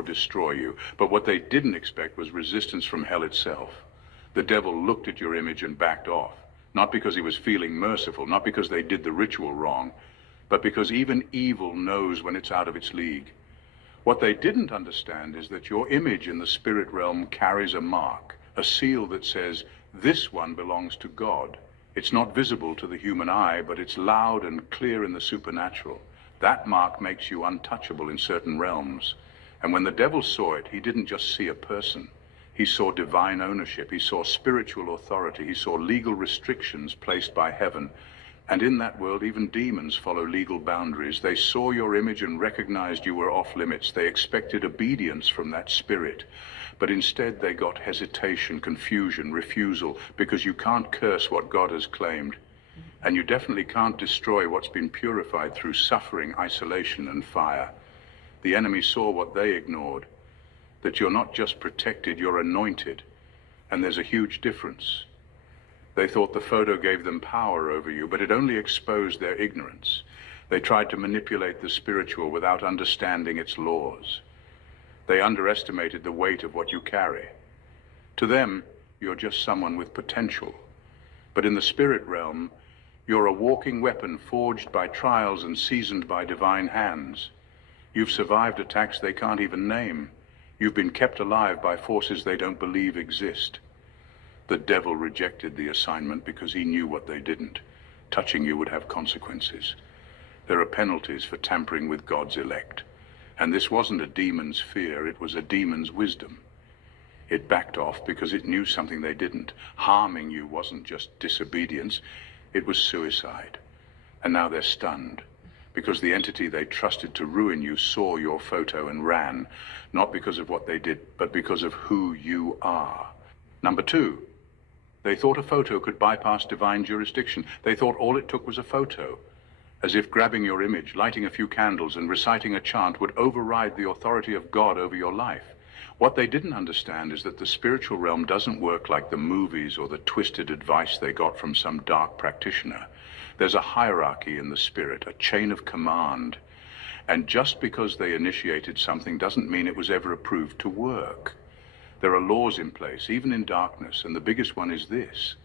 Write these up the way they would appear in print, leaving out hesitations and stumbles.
or destroy you. But what they didn't expect was resistance from hell itself. The devil looked at your image and backed off, not because he was feeling merciful, not because they did the ritual wrong, but because even evil knows when it's out of its league. What they didn't understand is that your image in the spirit realm carries a mark, a seal that says, this one belongs to God. It's not visible to the human eye, but it's loud and clear in the supernatural. That mark makes you untouchable in certain realms. And when the devil saw it, he didn't just see a person. He saw divine ownership. He saw spiritual authority. He saw legal restrictions placed by heaven. And in that world, even demons follow legal boundaries. They saw your image and recognized you were off limits. They expected obedience from that spirit. But instead, they got hesitation, confusion, refusal, because you can't curse what God has claimed. And you definitely can't destroy what's been purified through suffering, isolation, and fire. The enemy saw what they ignored, that you're not just protected, you're anointed. And there's a huge difference. They thought the photo gave them power over you, but it only exposed their ignorance. They tried to manipulate the spiritual without understanding its laws. They underestimated the weight of what you carry. To them, you're just someone with potential. But in the spirit realm, you're a walking weapon forged by trials and seasoned by divine hands. You've survived attacks they can't even name. You've been kept alive by forces they don't believe exist. The devil rejected the assignment because he knew what they didn't. Touching you would have consequences. There are penalties for tampering with God's elect. And this wasn't a demon's fear, it was a demon's wisdom. It backed off because it knew something they didn't. Harming you wasn't just disobedience, it was suicide. And now they're stunned, because the entity they trusted to ruin you saw your photo and ran, not because of what they did, but because of who you are. Number two, they thought a photo could bypass divine jurisdiction. They thought all it took was a photo, as if grabbing your image, lighting a few candles, and reciting a chant would override the authority of God over your life. What they didn't understand is that the spiritual realm doesn't work like the movies or the twisted advice they got from some dark practitioner. There's a hierarchy in the spirit, a chain of command. And just because they initiated something doesn't mean it was ever approved to work. There are laws in place, even in darkness, and the biggest one is this.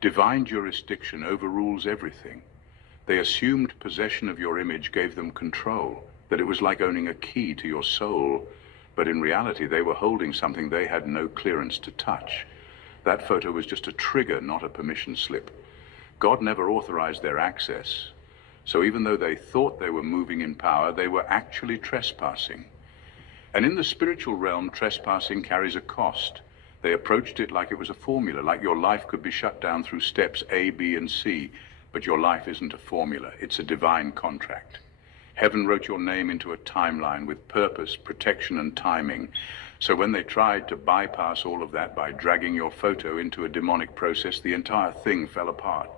Divine jurisdiction overrules everything. They assumed possession of your image gave them control, that it was like owning a key to your soul. But in reality, they were holding something they had no clearance to touch. That photo was just a trigger, not a permission slip. God never authorized their access. So even though they thought they were moving in power, they were actually trespassing. And in the spiritual realm, trespassing carries a cost. They approached it like it was a formula, like your life could be shut down through steps A, B, and C. But your life isn't a formula, it's a divine contract. Heaven wrote your name into a timeline with purpose, protection, and timing. So when they tried to bypass all of that by dragging your photo into a demonic process, the entire thing fell apart.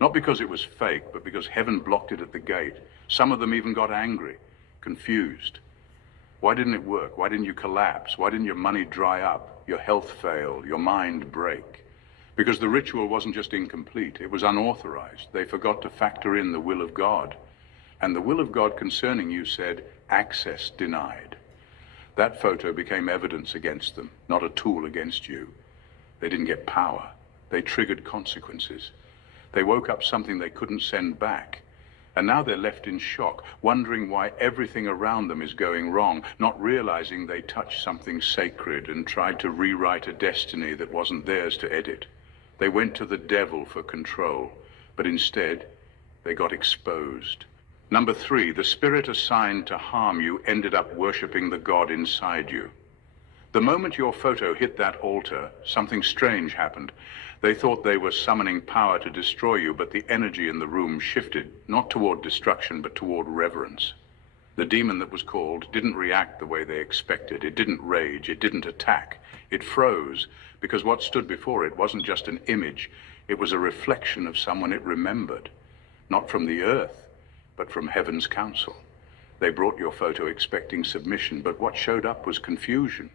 Not because it was fake, but because heaven blocked it at the gate. Some of them even got angry, confused. Why didn't it work? Why didn't you collapse? Why didn't your money dry up, your health fail, your mind break? Because the ritual wasn't just incomplete, it was unauthorized. They forgot to factor in the will of God. And the will of God concerning you said, access denied. That photo became evidence against them, not a tool against you. They didn't get power. They triggered consequences. They woke up something they couldn't send back. And now they're left in shock, wondering why everything around them is going wrong, not realizing they touched something sacred and tried to rewrite a destiny that wasn't theirs to edit. They went to the devil for control, but instead, they got exposed. Number three, the spirit assigned to harm you ended up worshiping the God inside you. The moment your photo hit that altar, something strange happened. They thought they were summoning power to destroy you, but the energy in the room shifted, not toward destruction, but toward reverence. The demon that was called didn't react the way they expected. It didn't rage. It didn't attack. It froze, because what stood before it wasn't just an image. It was a reflection of someone it remembered, not from the earth, but from heaven's counsel. They brought your photo expecting submission, but what showed up was confusion.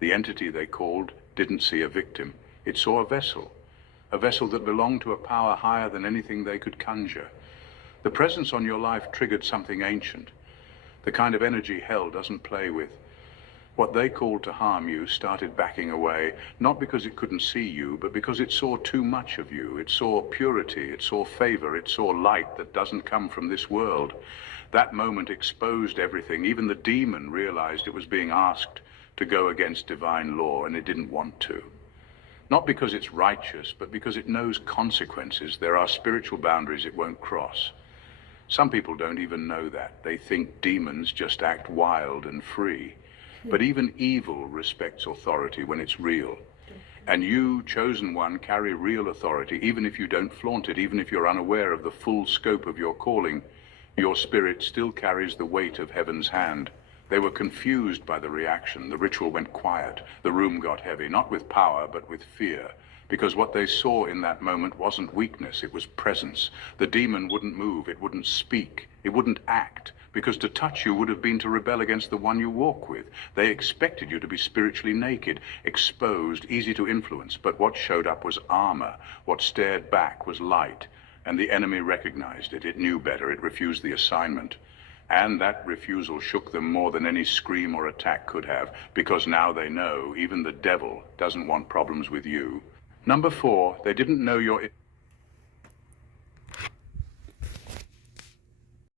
The entity they called didn't see a victim. It saw a vessel that belonged to a power higher than anything they could conjure. The presence on your life triggered something ancient, the kind of energy hell doesn't play with. What they called to harm you started backing away, not because it couldn't see you, but because it saw too much of you. It saw purity, it saw favor, it saw light that doesn't come from this world. That moment exposed everything. Even the demon realized it was being asked to go against divine law, and it didn't want to. Not because it's righteous, but because it knows consequences. There are spiritual boundaries it won't cross. Some people don't even know that. They think demons just act wild and free. But even evil respects authority when it's real. And you, chosen one, carry real authority, even if you don't flaunt it, even if you're unaware of the full scope of your calling. Your spirit still carries the weight of heaven's hand. They were confused by the reaction. The ritual went quiet. The room got heavy, not with power, but with fear. Because what they saw in that moment wasn't weakness, it was presence. The demon wouldn't move, it wouldn't speak, it wouldn't act. Because to touch you would have been to rebel against the one you walk with. They expected you to be spiritually naked, exposed, easy to influence. But what showed up was armor. What stared back was light. And the enemy recognized it. It knew better. It refused the assignment. And that refusal shook them more than any scream or attack could have. Because now they know even the devil doesn't want problems with you. Number 4, they didn't know your